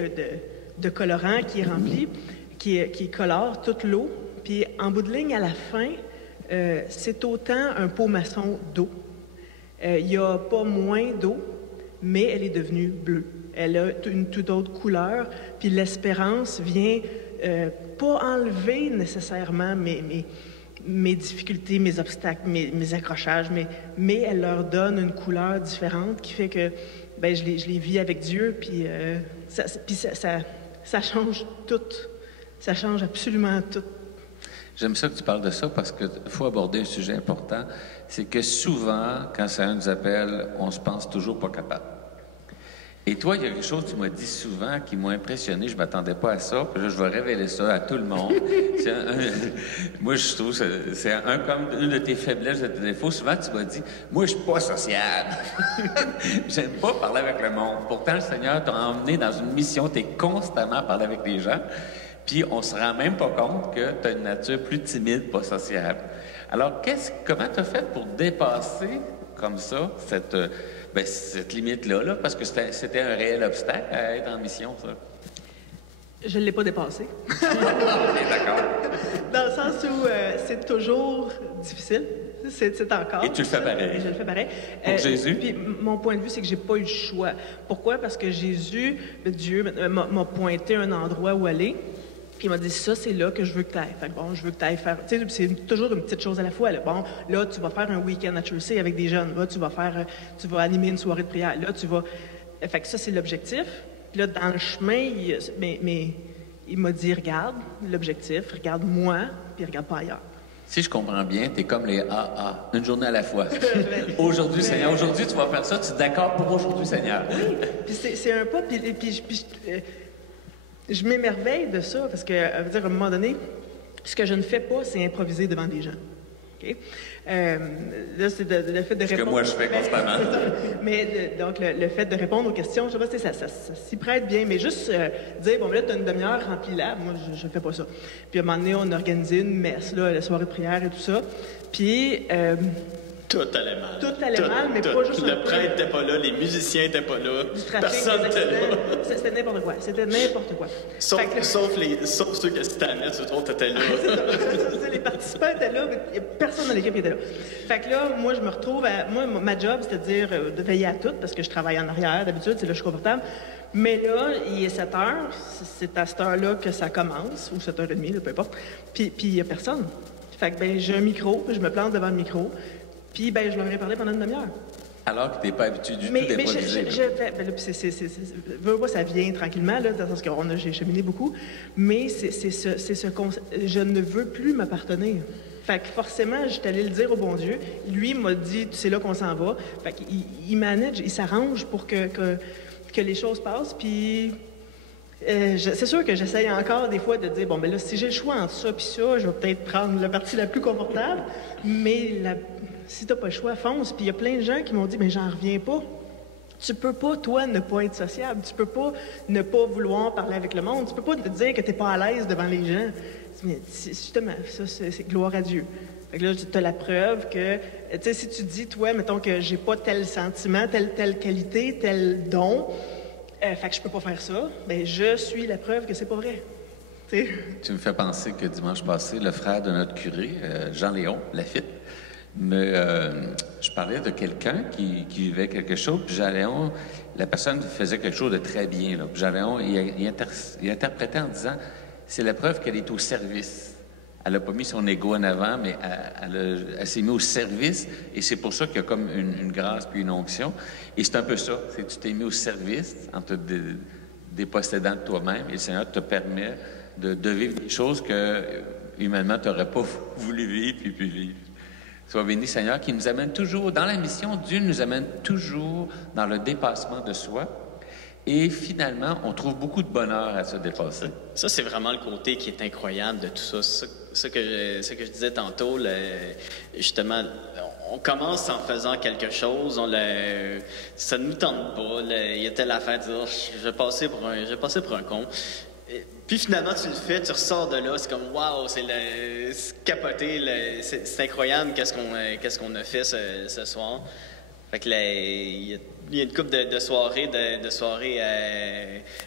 de colorant qui est rempli, qui colore toute l'eau. Puis, en bout de ligne, à la fin, c'est autant un pot maçon d'eau. Il n'y a pas moins d'eau, mais elle est devenue bleue. Elle a une toute autre couleur, puis l'espérance vient pas enlever nécessairement mes difficultés, mes obstacles, mes accrochages, mais elle leur donne une couleur différente qui fait que ben, je les vis avec Dieu, puis ça change tout. Ça change absolument tout. J'aime ça que tu parles de ça parce qu'il faut aborder un sujet important. C'est que souvent, quand ça nous appelle, on se pense toujours pas capable. Et toi, il y a quelque chose que tu m'as dit souvent qui m'a impressionné. Je ne m'attendais pas à ça. Puis là, je vais révéler ça à tout le monde. Moi, je trouve que c'est comme une de tes faiblesses, de tes défauts. Souvent, tu m'as dit, moi, je ne suis pas sociable. J'aime pas parler avec le monde. Pourtant, le Seigneur t'a emmené dans une mission. Tu es constamment à parler avec les gens. Puis, on ne se rend même pas compte que tu as une nature plus timide, pas sociable. Alors, comment tu as fait pour dépasser comme ça cette limite-là, là, parce que c'était un réel obstacle à être en mission, ça? Je ne l'ai pas dépassé. OK, d'accord. Dans le sens où c'est toujours difficile. C'est encore. Et tu le fais pareil. Je le fais pareil. Pour Jésus? Puis mon point de vue, c'est que j'ai pas eu le choix. Pourquoi? Parce que Jésus, Dieu, m'a pointé un endroit où aller. Puis il m'a dit, ça, c'est là que je veux que tu ailles. Fait que bon, je veux que tu ailles faire... Tu sais, c'est toujours une petite chose à la fois. Là. Bon, là, tu vas faire un week-end à Chelsea avec des jeunes. Là, tu vas animer une soirée de prière. Là, tu vas... Fait que ça, c'est l'objectif. Puis là, dans le chemin, il m'a dit, regarde l'objectif, regarde moi, puis regarde pas ailleurs. Si je comprends bien, tu es comme les AA, une journée à la fois. Aujourd'hui, Seigneur, aujourd'hui, tu vas faire ça. Tu es d'accord pour aujourd'hui, Seigneur? Oui, puis c'est un pas... Je m'émerveille de ça parce que, à un moment donné, ce que je ne fais pas, c'est improviser devant des gens. Okay? Là, c'est le fait de répondre... Ce que moi, je fais constamment. Mais donc, le fait de répondre aux questions, je sais pas, ça s'y prête bien, mais juste dire, bon, là, tu as une demi-heure, remplie-la. Moi, je ne fais pas ça. Puis, à un moment donné, on a organisé une messe, là, la soirée de prière et tout ça. Puis... tout allait mal. Tout allait mal, mais pas juste... Le prêtre n'était pas là, les musiciens n'étaient pas là, personne n'était là. C'était n'importe quoi. C'était n'importe quoi. Sauf ceux qui étaient à la messe, eux autres étaient là. Les participants étaient là, mais personne dans l'équipe était là. Fait que là, moi, je me retrouve moi, ma job, c'est-à-dire de veiller à tout, parce que je travaille en arrière, d'habitude, c'est là que je suis confortable. Mais là, il est 7 heures, c'est à cette heure-là que ça commence, ou 7h30, là, peu importe. Puis il n'y a personne. Fait que, ben, j'ai un micro, puis je me plante devant le micro. Puis, ben, je leur ai parlé pendant une demi-heure. Alors que tu n'es pas habitué du tout d'improviser. Ça vient tranquillement, là, dans le sens que j'ai cheminé beaucoup, mais je ne veux plus m'appartenir. Fait que forcément, j'étais allée le dire au bon Dieu. Lui m'a dit, c'est là qu'on s'en va. Fait qu'il manage, il s'arrange pour que les choses passent, puis... c'est sûr que j'essaye encore des fois de dire, bon, ben là, si j'ai le choix entre ça puis ça, je vais peut-être prendre la partie la plus confortable, mais si t'as pas le choix, fonce. Puis il y a plein de gens qui m'ont dit, mais j'en reviens pas. Tu peux pas, toi, ne pas être sociable. Tu peux pas ne pas vouloir parler avec le monde. Tu peux pas te dire que t'es pas à l'aise devant les gens. Mais justement, ça, c'est gloire à Dieu. Fait que là, tu as la preuve que, tu sais, si tu dis, toi, mettons que j'ai pas tel sentiment, telle qualité, tel don, fait que je peux pas faire ça, bien, je suis la preuve que c'est pas vrai. T'sais. Tu me fais penser que dimanche passé, le frère de notre curé, Jean-Léon Lafitte, je parlais de quelqu'un qui vivait quelque chose, puis Jean-Léon, la personne faisait quelque chose de très bien. Là. Puis Jean-Léon, il interprétait en disant, c'est la preuve qu'elle est au service. Elle n'a pas mis son ego en avant, mais elle s'est mise au service, et c'est pour ça qu'il y a comme une grâce puis une onction. Et c'est un peu ça, c'est que tu t'es mis au service en te dépossédant de toi-même, et le Seigneur te permet de vivre des choses que humainement, tu n'aurais pas voulu vivre puis vivre. Sois béni, Seigneur, qui nous amène toujours dans la mission. Dieu nous amène toujours dans le dépassement de soi. Et finalement, on trouve beaucoup de bonheur à se dépasser. Ça, c'est vraiment le côté qui est incroyable de tout ça. Ce que je disais tantôt, justement, on commence en faisant quelque chose, ça ne nous tente pas. Il y a telle affaire, je vais passer pour un con. Puis finalement, tu le fais, tu ressors de là, c'est comme waouh, c'est capoté, c'est incroyable qu'est-ce qu'on a fait ce soir. Fait que il y a une couple de soirées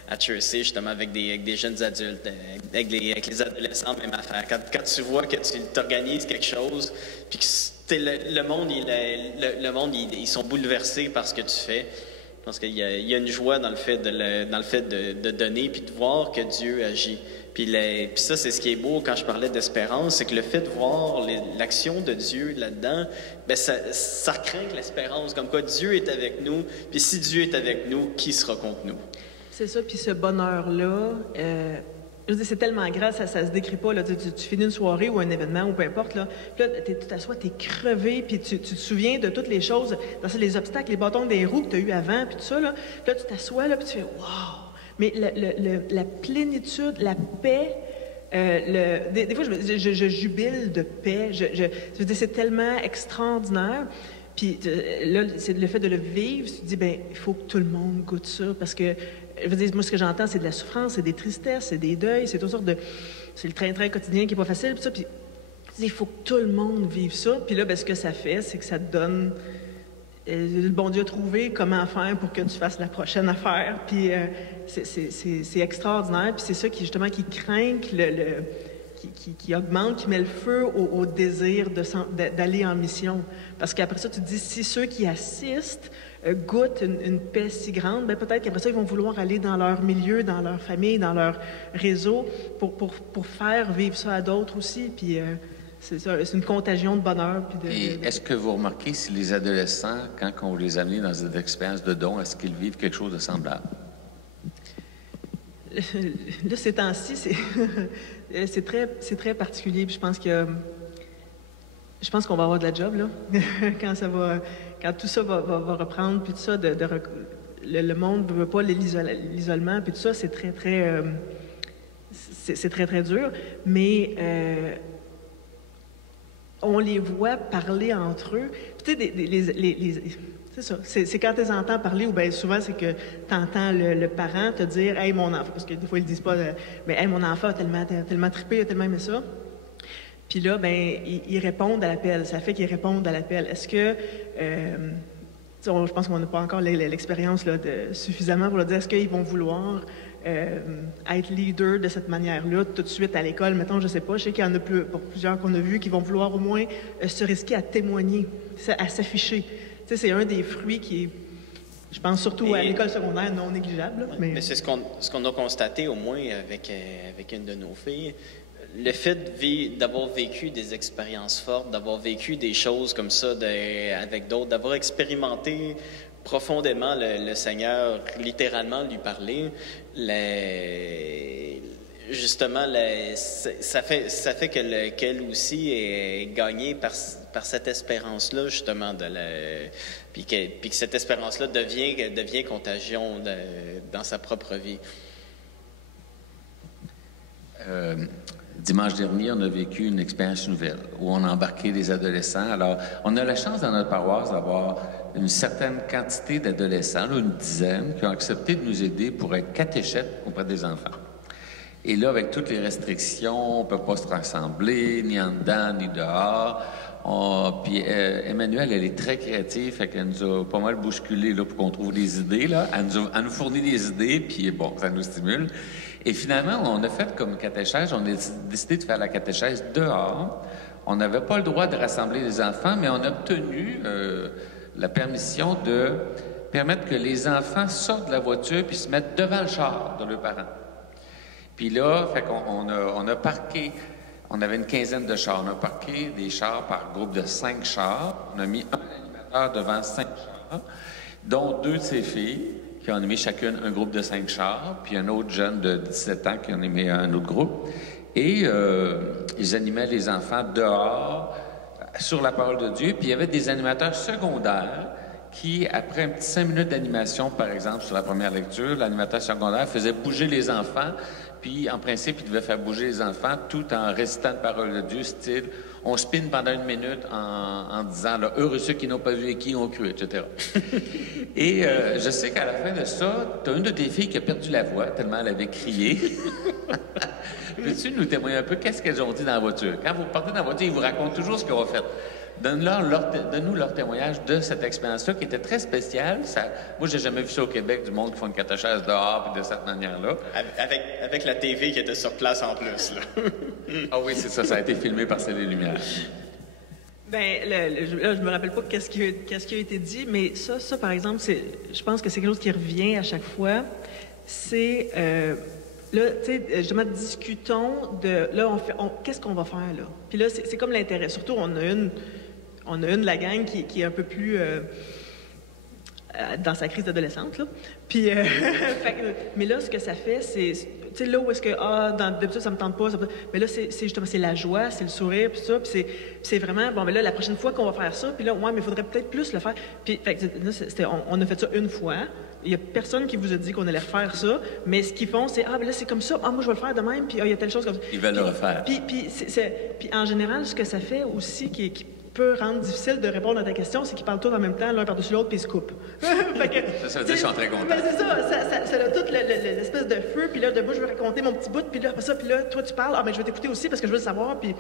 à Chersey, justement, avec des jeunes adultes, avec les adolescents, même affaire. Quand tu vois que tu t'organises quelque chose, puis que le monde, ils sont bouleversés par ce que tu fais. Je pense qu'il y a une joie dans le fait de donner, puis de voir que Dieu agit. Puis ça, c'est ce qui est beau quand je parlais d'espérance, c'est que le fait de voir l'action de Dieu là-dedans, ben ça craint l'espérance, comme quoi Dieu est avec nous, puis si Dieu est avec nous, qui sera contre nous? C'est ça, puis ce bonheur-là, je veux dire, c'est tellement grand, ça se décrit pas, là, tu finis une soirée ou un événement, ou peu importe, là, puis là, tu t'assois, t'es crevé, puis tu te souviens de toutes les choses, les obstacles, les bâtons des roues que tu as eu avant, puis tout ça, là, puis là, tu t'assois, là, puis tu fais « wow ». Mais la plénitude, la paix, des fois, je jubile de paix. Je veux dire, c'est tellement extraordinaire. Puis là, c'est le fait de le vivre, tu te dis, ben il faut que tout le monde goûte ça. Parce que, je veux dire, moi, ce que j'entends, c'est de la souffrance, c'est des tristesses, c'est des deuils, c'est toutes sortes de... C'est le train-train quotidien qui n'est pas facile, puis ça. Puis il faut que tout le monde vive ça. Puis là, ben, ce que ça fait, c'est que ça te donne... le bon Dieu a trouvé comment faire pour que tu fasses la prochaine affaire. Puis c'est extraordinaire. Puis c'est ça qui, justement, qui craint, qui augmente, qui met le feu au désir d'aller en mission. Parce qu'après ça, tu te dis, si ceux qui assistent goûtent une paix si grande, ben peut-être qu'après ça, ils vont vouloir aller dans leur milieu, dans leur famille, dans leur réseau, pour faire vivre ça à d'autres aussi. Puis... c'est ça, c'est une contagion de bonheur. Et est-ce que vous remarquez si les adolescents, quand on les amène dans des expériences de dons, est-ce qu'ils vivent quelque chose de semblable? Là, ces temps-ci, c'est très particulier. Puis je pense qu'on va avoir de la job, là, quand tout ça va reprendre, puis tout ça, le monde ne veut pas l'isolement, puis tout ça, c'est très, très... c'est très, très dur. Mais... on les voit parler entre eux. Tu sais, c'est ça. C'est quand tu les entends parler, ou bien souvent, c'est que tu entends le parent te dire « Hey, mon enfant », parce que des fois, ils le disent pas, mais « Hey, mon enfant a tellement trippé, a tellement aimé ça ». Puis là, ben ils répondent à l'appel. Ça fait qu'ils répondent à l'appel. Est-ce que... je pense qu'on n'a pas encore l'expérience là, suffisamment pour leur dire est-ce qu'ils vont vouloir... être leader de cette manière-là, tout de suite à l'école, mettons, je sais pas, je sais qu'il y en a plusieurs qu'on a vus qui vont vouloir au moins se risquer à témoigner, à s'afficher. Tu sais, c'est un des fruits qui est, je pense, surtout à l'école secondaire, non négligeable. Là, mais c'est ce qu'on a constaté, au moins, avec une de nos filles. Le fait d'avoir vécu des expériences fortes, d'avoir vécu des choses comme ça avec d'autres, d'avoir expérimenté profondément le Seigneur, littéralement lui parler, justement, ça fait qu'elle aussi est gagnée par cette espérance-là, justement, puis que cette espérance-là devient contagion dans sa propre vie. Dimanche dernier, on a vécu une expérience nouvelle où on a embarqué des adolescents. Alors, on a la chance dans notre paroisse d'avoir une certaine quantité d'adolescents, là, une dizaine, qui ont accepté de nous aider pour être catéchètes auprès des enfants. Et là, avec toutes les restrictions, on ne peut pas se rassembler, ni en dedans, ni dehors. Puis Emmanuelle, elle est très créative, fait qu'elle nous a pas mal bousculé là, pour qu'on trouve des idées. Là. Elle nous fournit des idées, puis bon, ça nous stimule. Et finalement, on a fait comme catéchèse, on a décidé de faire la catéchèse dehors. On n'avait pas le droit de rassembler les enfants, mais on a obtenu la permission de permettre que les enfants sortent de la voiture puis se mettent devant le char de leurs parents. Puis là, fait on a parqué, on avait une quinzaine de chars. On a parqué des chars par groupe de 5 chars. On a mis un animateur devant 5 chars, dont 2 de ses filles, qui ont animé chacune un groupe de 5 chars, puis un autre jeune de 17 ans qui en a animé un autre groupe. Et ils animaient les enfants dehors, sur la parole de Dieu. Puis il y avait des animateurs secondaires qui, après un petit 5 minutes d'animation, par exemple, sur la première lecture, l'animateur secondaire faisait bouger les enfants. Puis, en principe, il devait faire bouger les enfants tout en récitant la parole de Dieu, style « On spin pendant 1 minute en disant « Heureux ceux qui n'ont pas vu et qui ont cru », etc. Et je sais qu'à la fin de ça, tu as une de tes filles qui a perdu la voix tellement elle avait crié. Peux-tu nous témoigner un peu qu'est-ce qu'elles ont dit dans la voiture? Quand vous partez dans la voiture, ils vous racontent toujours ce qu'ils ont fait. Donne-nous leur témoignage de cette expérience-là qui était très spéciale. Moi, j'ai jamais vu ça au Québec, du monde qui font une catéchèse dehors puis de cette manière-là. Avec la TV qui était sur place en plus, là. Ah oui, c'est ça. Ça a été filmé par Celle et Lumière. Bien, là, je me rappelle pas qu'est-ce qui a été dit, mais ça par exemple, je pense que c'est quelque chose qui revient à chaque fois. C'est... là, tu sais, justement, discutons de... Là, qu'est-ce qu'on va faire, là? Puis là, c'est comme l'intérêt. Surtout, on a une de la gang qui est un peu plus... dans sa crise d'adolescente, là. Puis, mais là, ce que ça fait, c'est... Tu sais, là où est-ce que, d'habitude, ça me tente pas, mais là, c'est justement, c'est la joie, c'est le sourire, puis ça, puis c'est vraiment, bon, mais là, la prochaine fois qu'on va faire ça, puis là, ouais, mais il faudrait peut-être plus le faire. Puis, là, on a fait ça une fois. Il n'y a personne qui vous a dit qu'on allait refaire ça, mais ce qu'ils font, c'est « Ah, ben là, c'est comme ça. Ah, moi, je vais le faire de même, puis il y a telle chose comme ça. » Ils veulent le refaire. Puis en général, ce que ça fait aussi, qui peut rendre difficile de répondre à ta question, c'est qu'ils parlent tous en même temps, l'un par-dessus l'autre, puis ils se coupent. Ça veut dire que je suis très content. Ben c'est ça a toute l'espèce de feu, puis là, de moi, je veux raconter mon petit bout, puis là, après ça, puis là, toi, tu parles, ah, ben je vais t'écouter aussi parce que je veux le savoir, puis...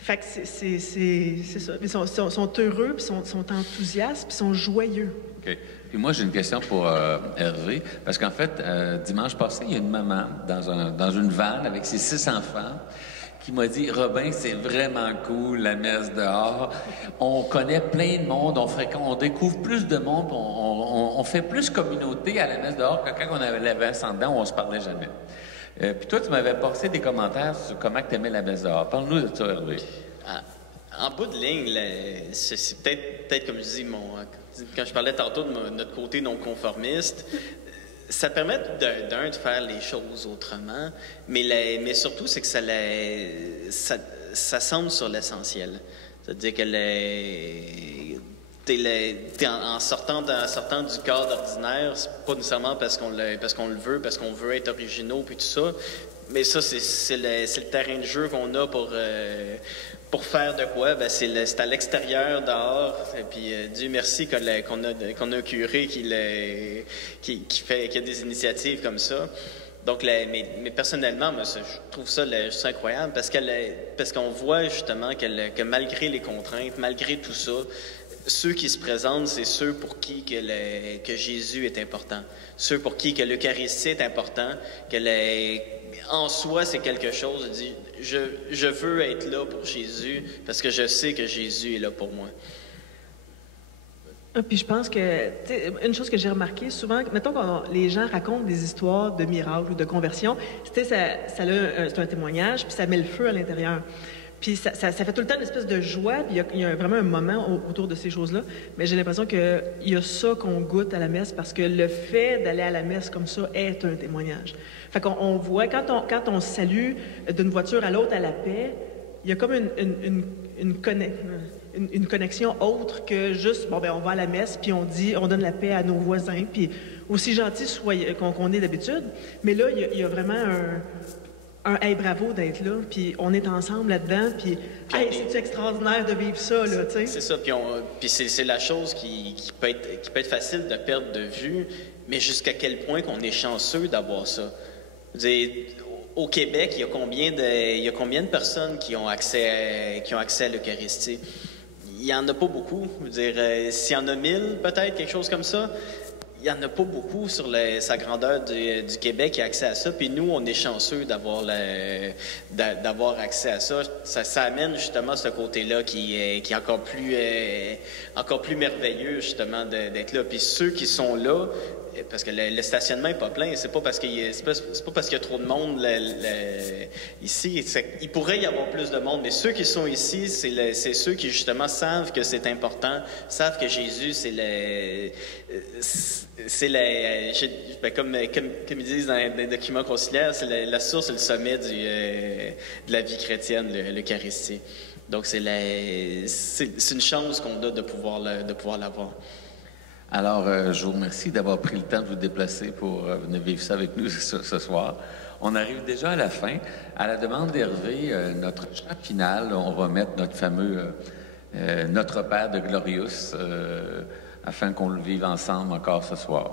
Fait que c'est ça. Ils sont heureux, puis sont enthousiastes, puis sont joyeux. OK. Puis moi, j'ai une question pour Hervé, parce qu'en fait, dimanche passé, il y a une maman dans une vanne avec ses 6 enfants qui m'a dit « Robin, c'est vraiment cool, la messe dehors. On connaît plein de monde, on découvre plus de monde, on fait plus communauté à la messe dehors que quand on avait la messe en dedans, où on se parlait jamais. » Puis toi, tu m'avais passé des commentaires sur comment tu aimais la messe dehors. Parle-nous de ça, Hervé. En bout de ligne, c'est peut-être comme je dis, quand je parlais tantôt de notre côté non conformiste, ça permet de faire les choses autrement, mais surtout, c'est que ça semble sur l'essentiel. C'est-à-dire que en sortant du cadre ordinaire, c'est pas nécessairement parce qu'on le veut, parce qu'on veut être originaux puis tout ça, mais ça, c'est le terrain de jeu qu'on a pour faire de quoi. Ben, c'est à l'extérieur, dehors, et puis Dieu merci qu'on a un curé qui a des initiatives comme ça. Donc, mais personnellement, moi, je trouve ça juste incroyable parce qu'on voit justement que malgré les contraintes, malgré tout ça, ceux qui se présentent, c'est ceux pour qui que Jésus est important. Ceux pour qui que l'Eucharistie est important, en soi, c'est quelque chose. Je veux être là pour Jésus parce que je sais que Jésus est là pour moi. Puis je pense que, une chose que j'ai remarqué souvent, mettons quand les gens racontent des histoires de miracles ou de conversion, c'est un témoignage, puis ça met le feu à l'intérieur. Puis ça fait tout le temps une espèce de joie, puis il y a vraiment un moment autour de ces choses-là. Mais j'ai l'impression qu'il y a ça qu'on goûte à la messe, parce que le fait d'aller à la messe comme ça est un témoignage. Fait qu'on voit, quand on salue d'une voiture à l'autre à la paix, il y a comme une connexion autre que juste, bon, ben on va à la messe, puis on donne la paix à nos voisins, puis aussi gentils qu'on est d'habitude. Mais là, il y a vraiment un hey, bravo d'être là, puis on est ensemble là-dedans, puis hey, c'est extraordinaire de vivre ça, là, tu sais. C'est ça, puis c'est la chose qui peut être facile de perdre de vue, mais jusqu'à quel point qu'on est chanceux d'avoir ça. Je veux dire, au Québec, il y a combien de personnes qui ont accès à l'Eucharistie? Il n'y en a pas beaucoup. Je veux dire, s'il y en a 1000, peut-être, quelque chose comme ça, il n'y en a pas beaucoup sur sa grandeur du Québec qui a accès à ça. Puis nous, on est chanceux d'avoir accès à ça. Ça amène justement ce côté-là qui est encore plus merveilleux, justement, d'être là. Puis ceux qui sont là, parce que le stationnement n'est pas plein, c'est pas parce qu'il y a, c'est pas parce qu'il y a trop de monde ici. Il pourrait y avoir plus de monde, mais ceux qui sont ici, c'est ceux qui justement savent que c'est important, savent que Jésus, comme ils disent dans les documents conciliaires, c'est la source et le sommet de la vie chrétienne, l'Eucharistie. Donc c'est une chance qu'on a de pouvoir l'avoir. Alors, je vous remercie d'avoir pris le temps de vous déplacer pour venir vivre ça avec nous ce soir. On arrive déjà à la fin. À la demande d'Hervé, notre chant final, on va mettre notre fameux Notre Père de Glorious afin qu'on le vive ensemble encore ce soir.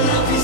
La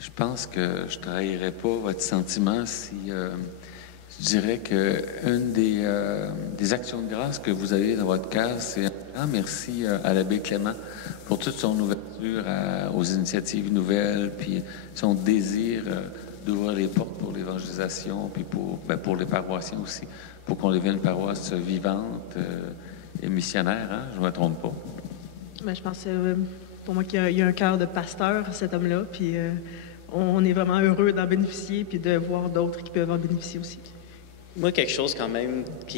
Je pense que je ne trahirais pas votre sentiment si je dirais qu'une des actions de grâce que vous avez dans votre cœur, c'est un grand merci à l'abbé Clément pour toute son ouverture aux initiatives nouvelles, puis son désir d'ouvrir les portes pour l'évangélisation, puis pour les paroissiens aussi, pour qu'on devienne une paroisse vivante et missionnaire, hein? Je ne me trompe pas. Ben, je pense pour moi qu'il y a un cœur de pasteur, cet homme-là, puis on est vraiment heureux d'en bénéficier, puis de voir d'autres qui peuvent en bénéficier aussi. Moi, quelque chose quand même que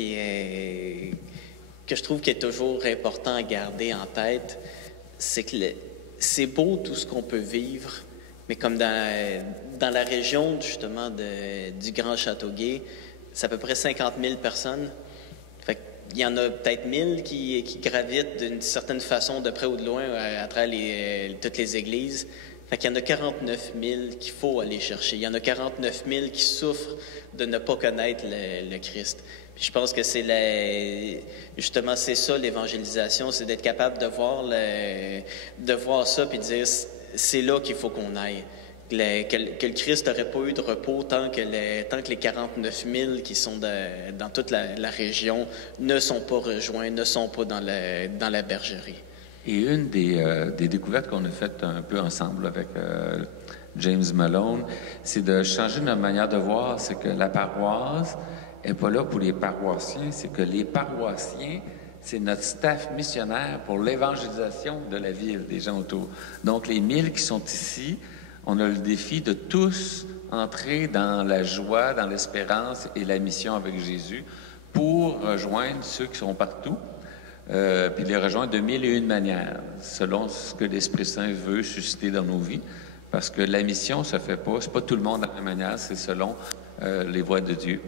je trouve qui est toujours important à garder en tête, c'est que c'est beau tout ce qu'on peut vivre, mais comme dans la région justement du Grand Châteauguay, c'est à peu près 50 000 personnes. Fait qu'il y en a peut-être 1000 qui gravitent d'une certaine façon de près ou de loin à travers toutes les églises. Fait qu'il y en a 49 000 qu'il faut aller chercher. Il y en a 49 000 qui souffrent de ne pas connaître le Christ. Puis je pense que justement, c'est ça l'évangélisation, c'est d'être capable de voir ça puis de dire c'est là qu'il faut qu'on aille. Que le Christ n'aurait pas eu de repos tant que les 49 000 qui sont dans toute la région ne sont pas rejoints, ne sont pas dans la bergerie. Et une des découvertes qu'on a faites un peu ensemble avec James Malone, c'est de changer notre manière de voir. C'est que la paroisse n'est pas là pour les paroissiens, c'est que les paroissiens, c'est notre staff missionnaire pour l'évangélisation de la ville, des gens autour. Donc, les 1000 qui sont ici, on a le défi de tous entrer dans la joie, dans l'espérance et la mission avec Jésus pour rejoindre ceux qui sont partout. Puis les rejoindre de 1001 manières, selon ce que l'Esprit Saint veut susciter dans nos vies. Parce que la mission se fait pas, c'est pas tout le monde de la même manière, c'est selon les voies de Dieu.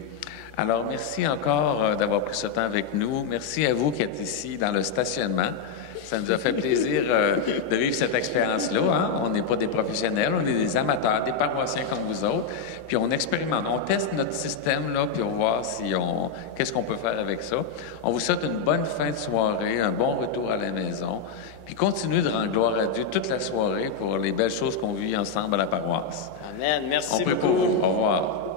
Alors, merci encore d'avoir pris ce temps avec nous. Merci à vous qui êtes ici dans le stationnement. Ça nous a fait plaisir de vivre cette expérience-là. Hein? On n'est pas des professionnels, on est des amateurs, des paroissiens comme vous autres. Puis on expérimente, on teste notre système, là, puis on va voir qu'est-ce qu'on peut faire avec ça. On vous souhaite une bonne fin de soirée, un bon retour à la maison. Puis continuez de rendre gloire à Dieu toute la soirée pour les belles choses qu'on vit ensemble à la paroisse. Amen. Merci beaucoup. On prie pour vous. Au revoir.